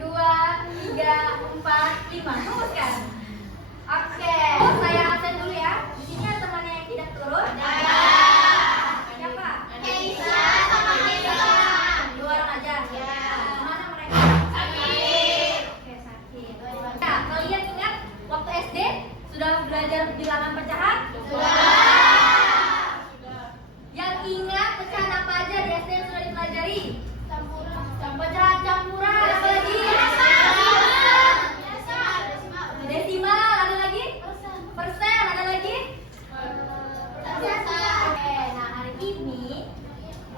2, 3, 4, 5. Rumuskan. Oke, saya absen dulu ya. Di sini ada temannya yang tidak turun? Ada. Siapa? Keisha sama Keisha. 2 orang aja? Ya. Mana mereka? Sakit. Oke, sakit. Nah, kalian ingat waktu SD sudah belajar bilangan pecahan? Yang ingat pecahan apa aja di SD yang sudah dipelajari? Pecahan campuran, apa lagi? Desimal, ada lagi? Persen, ada lagi? Oke, nah hari ini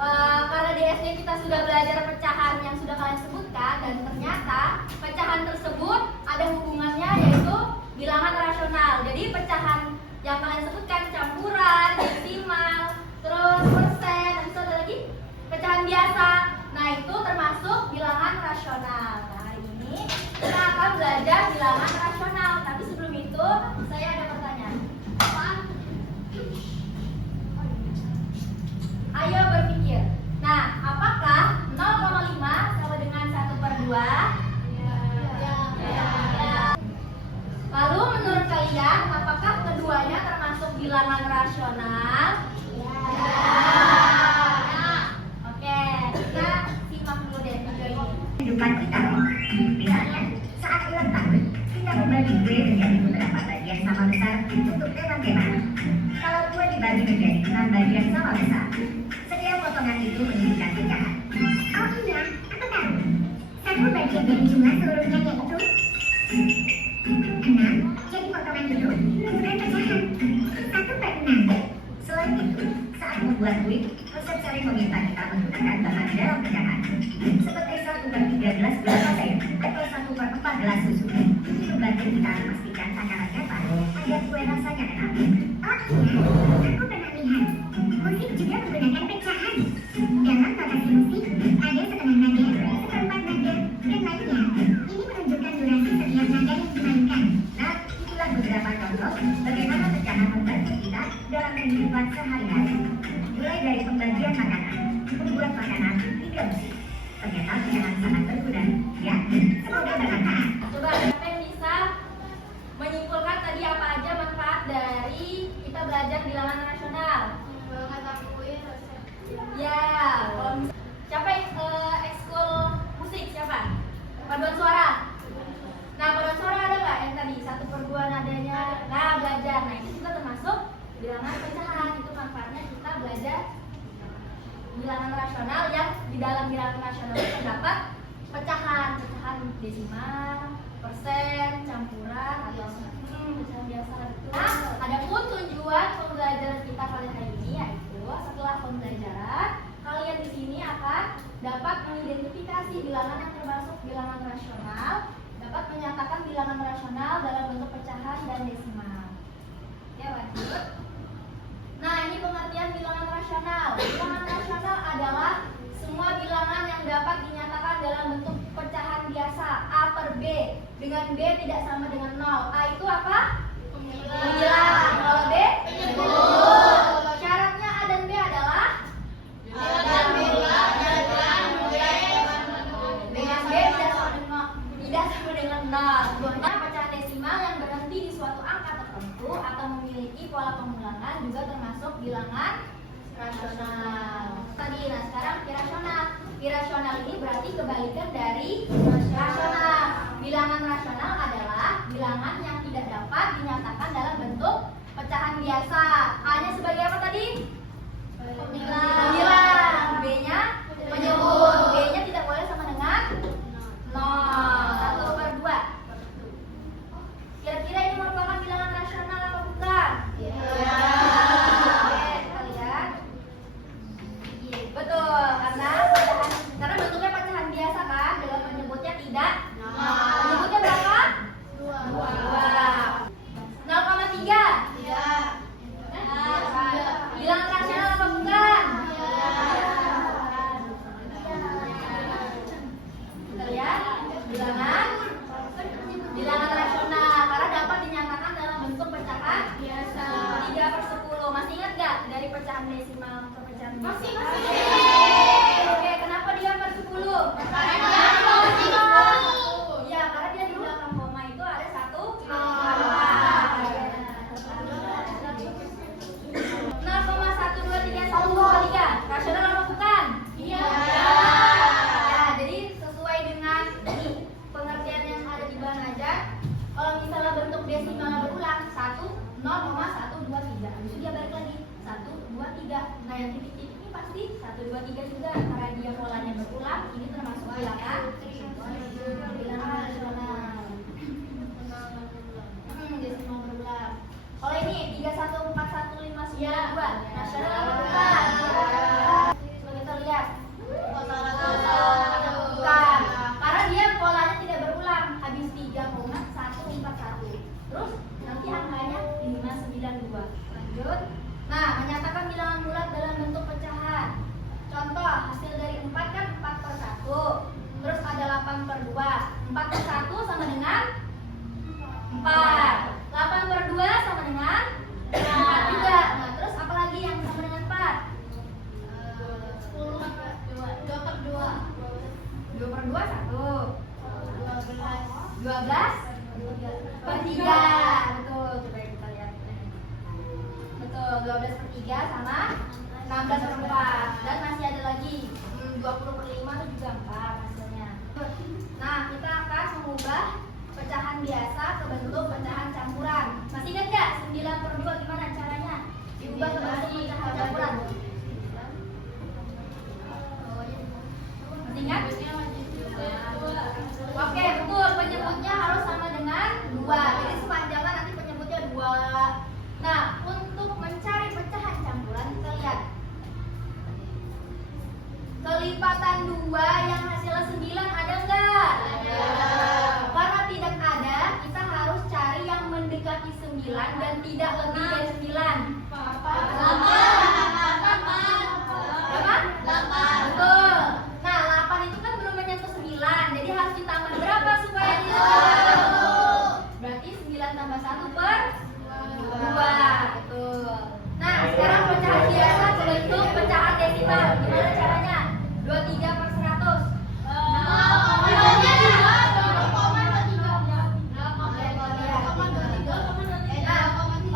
karena di SD kita sudah belajar pecahan yang sudah kalian sebutkan, dan ternyata pecahan tersebut ada hubungannya, yaitu bilangan rasional. Jadi pecahan yang kalian sebutkan campuran, desimal, terus persen, dan itu ada lagi pecahan biasa. Nah itu termasuk bilangan rasional. Nah hari ini kita akan belajar bilangan rasional. Tapi sebelum itu saya ada pertanyaan. Ayo berpikir. Nah, apakah 0,5 sama dengan 1/2? Lalu menurut kalian, apakah keduanya termasuk bilangan rasional? Oke, kita simak dulu deh video ini. Kehidupan kita, misalnya saat ulang tahun, kita membagi kue menjadi beberapa bagian sama besar untuk tema-tema. Kalau kue dibagi menjadi 6 bagian sama besar, setiap potongan itu menunjukkan pecahan. Oh iya, aku tahu. Satu bagian dari jumlah seluruhnya yaitu 6, jadi potongan itu bukan pecahan. 1/6. Selain itu, saat membuat kue, resep sering meminta kita menggunakan bahan dalam pecahan, seperti 1/13 gelas air atau 1/4 gelas susu. Ini membantu kita memastikan takarannya padat agar kue rasanya enak. Oh iya, aku pernah lihat. Musik juga menggunakan pecahan. Dalam notasi musik, ada setengah nada, seperempat nada, dan lainnya. Ini menunjukkan durasi setiap nada yang dimainkan. Nah, itulah beberapa contoh bagaimana pecahan membantu kita dalam kehidupan sehari-hari. Mulai dari pembagian makanan, membuat makanan, hingga musik. Ternyata pecahan sangat berguna. Ya, semoga bermanfaat. Coba siapa yang bisa menyimpulkan tadi apa aja manfaat dari kita belajar bilangan rasional? Ya, siapa yang ekskul musik? Siapa? Paduan suara. Nah, paduan suara ada nggak yang tadi 1/2 nadanya? Nah, belajar. Nah, itu juga termasuk bilangan pecahan. Itu manfaatnya kita belajar bilangan rasional, yang di dalam bilangan rasional itu terdapat pecahan desimal, persen, campuran, atau pecahan biasa. Nah, adapun tujuan pembelajaran kita kali ini yaitu setelah pembelajaran kalian di sini akan dapat mengidentifikasi bilangan yang termasuk bilangan rasional, dapat menyatakan bilangan rasional dalam bentuk pecahan dan desimal. Ya, lanjut. Nah, ini pengertian bilangan rasional. Bilangan rasional adalah semua bilangan yang dapat dinyatakan dalam bentuk pecahan biasa A per B, dengan B tidak sama dengan 0. A itu apa? Pembilang. Kalau B? Penyebut. Syaratnya A dan B adalah? Dengan B tidak sama dengan 0. Contohnya pecahan desimal yang berhenti di suatu angka tertentu atau memiliki pola pengulangan juga termasuk bilangan rasional. Tadi, nah sekarang irasional. Irasional ini berarti kebalikan dari rasional. Bilangan rasional adalah bilangan yang tidak dapat dinyatakan dalam bentuk pecahan biasa. A-nya sebagai apa tadi? Pembilang. B-nya penyebut. B-nya tidak boleh sama dengan 0. 1/2. Kira-kira ini merupakan bilangan rasional atau bukan? Iya. Oke, kita lihat. Iya, betul. Karena bentuknya pecahan biasa kan, dengan penyebutnya tidak. Penyebutnya berapa? 2. 0,3. Bilangan rasional apa bukan? Kita lihat bilangan rasional karena dapat dinyatakan dalam bentuk pecahan biasa. 3/10. Masih ingat nggak dari pecahan desimal ke pecahan biasa? Masih. Oke, kenapa dia per 10? Karena yang titik-titik ini pasti 1, 2, 3 juga karena dia polanya berulang. Ini termasuk bilangan rasional. Desimal berulang. Kalau ini 314152 nasional apa bukan? Coba kita lihat. Bukan. Karena dia polanya tidak berulang. Habis 3,141. Terus nanti angkanya 592. Lanjut. Nah, menyatakan bilangan bulat dalam bentuk pecahan. Contoh, hasil dari 4 kan 4/1. Terus ada 8/2. 4/1 sama dengan 4. 8/2 sama dengan 4 juga. Nah, terus apa lagi yang sama dengan 4? 10 2/2 2/2 1. 12 12/3. Betul, coba kita lihat. Betul, 12/3 sama 16/4. Dan masih ada lagi 20/5 itu juga 4 hasilnya. Nah, kita akan mengubah pecahan biasa ke bentuk pecahan campuran. Masih ingat nggak 9/2 gimana caranya? Diubah ke bentuk pecahan campuran. Masih ingat? Oke, betul. Penyebutnya harus sama dengan 2. Jadi sepanjangnya nanti penyebutnya 2. Nah, untuk mencari pecahan campuran kita lihat. Kelipatan 2 yang hasilnya 9 ada nggak? Ada. Karena tidak ada, kita harus cari yang mendekati 9 dan tidak lebih dari 9. Berapa? Betul. Nah, 8 itu kan belum menyentuh 9. Jadi harus ditambah berapa supaya dia? Berarti 9 tambah 1/2. Betul. Nah, sekarang pecahan biasa ke bentuk pecahan desimal. Gimana caranya? 23/100.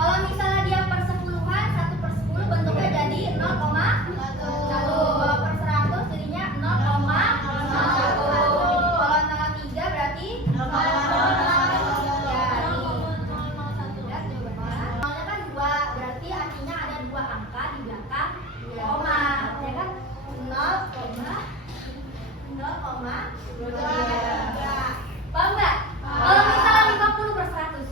Kalau misalnya dia persepuluhan, 1/10 bentuknya jadi 0,1. 2/100 jadinya 0,01. Kalau antara 3 berarti 0,01. Lihat jawabannya. Nolnya kan 2, berarti artinya ada 2 angka di belakang koma. Ya kan? 0,2. Paham nggak? Kalau misalnya 50/100.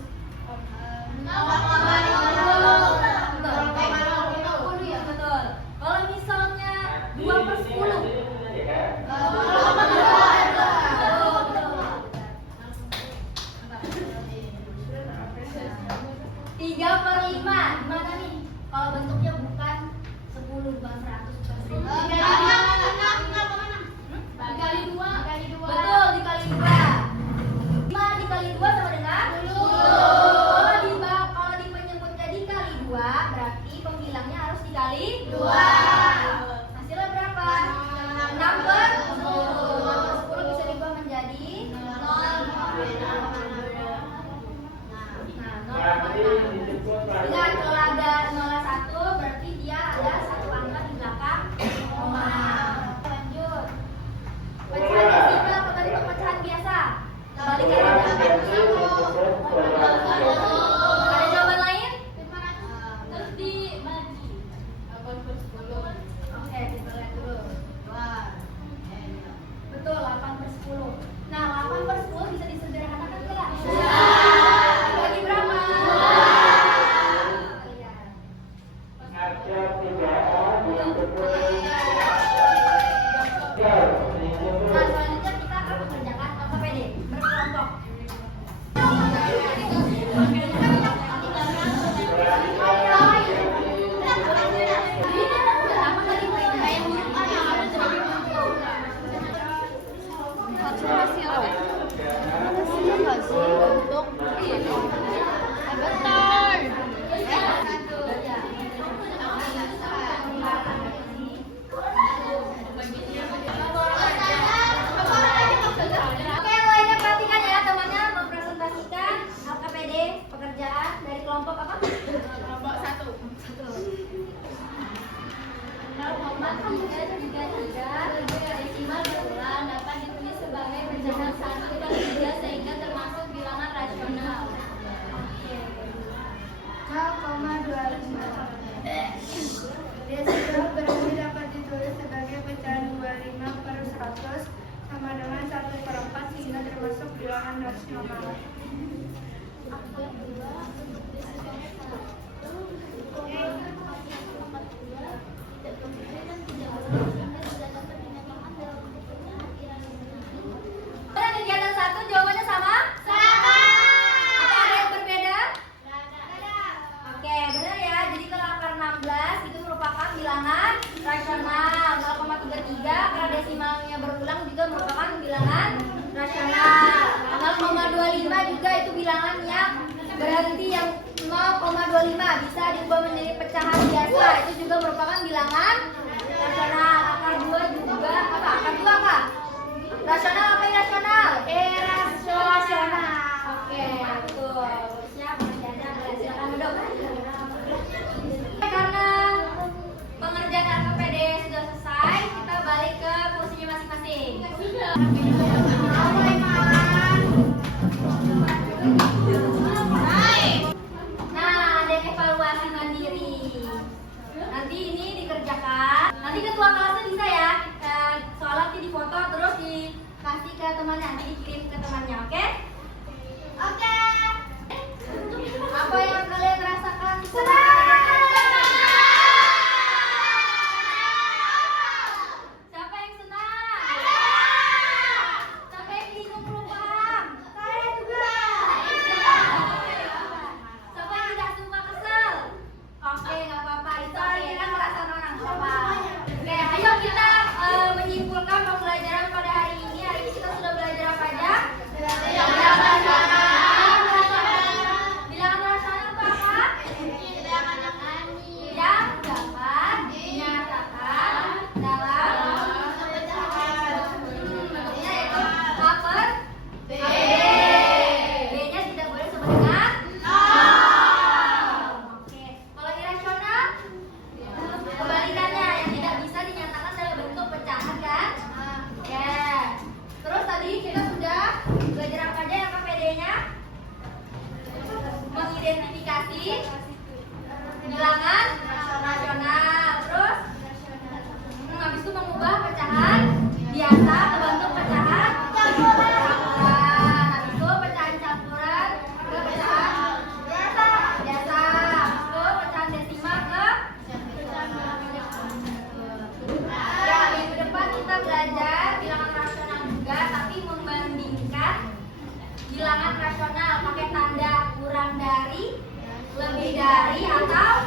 Betul ya, betul. Kalau misalnya 2/10. 3/5. Gimana nih? Kalau bentuknya bukan 10, bukan 100, bukan 1000. Dikali 2. Betul, dikali 2. 5 dikali 2 sama dengan 10. Kalau di penyebutnya dikali 2, berarti pembilangnya harus dikali 2. Hasilnya berapa? 6/10. 6/10 bisa diubah menjadi 0,6. Ingat, kalau ada 0,1 berarti dia ada satu angka di belakang koma. Lanjut. Pecahan desimal ke bentuk pecahan biasa. Balik ke belakang. Ada jawaban lain? Terus dibagi 8/10. Oke, kita lihat dulu. Betul, 8/10. Nah, 8/10 bisa disederhanakan nggak? Bagi berapa? Nah, selanjutnya kita akan mengerjakan LKPD berkelompok. Oke, yang lainnya perhatikan ya temannya mempresentasikan LKPD pekerjaan dari kelompok apa? Kelompok 1. 0,333 desimal berulang dapat ditulis sebagai pecahan 1 dan 3 sehingga termasuk bilangan rasional. Oke. 0,25. Desimal berarti dapat ditulis sebagai pecahan 25/100 sama dengan 1/4 sehingga termasuk bilangan rasional. Pada kegiatan 1 jawabannya sama? Sama. Apa ada yang berbeda? Oke, benar ya. Jadi kalau akar 16 itu merupakan bilangan rasional. 0,33 karena desimalnya berulang juga merupakan bilangan rasional. 0,25 juga itu bilangan yang berarti yang 0,25 bisa diubah menjadi pecahan biasa. Itu juga merupakan bilangan rasional. Akar 2 juga apa? Akar 2 apa? Rasional apa irasional? Rasional. Oke, betul. Siap, Jana. Silakan duduk. Karena pengerjaan RKPD sudah selesai, kita balik ke kursinya masing-masing. Nah, ada evaluasi mandiri. Nanti ini dikerjakan. Nanti ketua kelasnya bisa ya. Soalnya nanti difoto terus dikasih ke temannya, nanti dikirim ke temannya, oke? Oke. Apa yang kalian rasakan? Siapa yang senang? Siapa yang bingung belum paham? Saya juga. Siapa yang tidak suka kesel? Oke, nggak apa-apa. Itu oke, kan perasaan orang tua. Oke, ayo kita menyimpulkan pembelajaran pada hari ini. Hari ini kita sudah belajar apa aja? Bilangan rasional. Bilangan rasional itu apa? Bilangan ani. Yang dapat dinyatakan dalam bentuknya yaitu upper B. B-nya tidak boleh sama dengan 0. Oke. Kalau irasional, kebalikannya yang tidak bisa dinyatakan dalam bentuk pecahan kan? Ya. Terus tadi kita sudah belajar apa aja RKPD-nya? Mengidentifikasi bilangan rasional. Terus habis itu mengubah pecahan biasa ke bentuk pecahan campuran. Habis itu pecahan campuran ke pecahan biasa. Habis itu pecahan desimal ke ya, minggu depan kita belajar bilangan rasional juga, tapi membandingkan bilangan rasional pakai tanda kurang dari, lebih dari, atau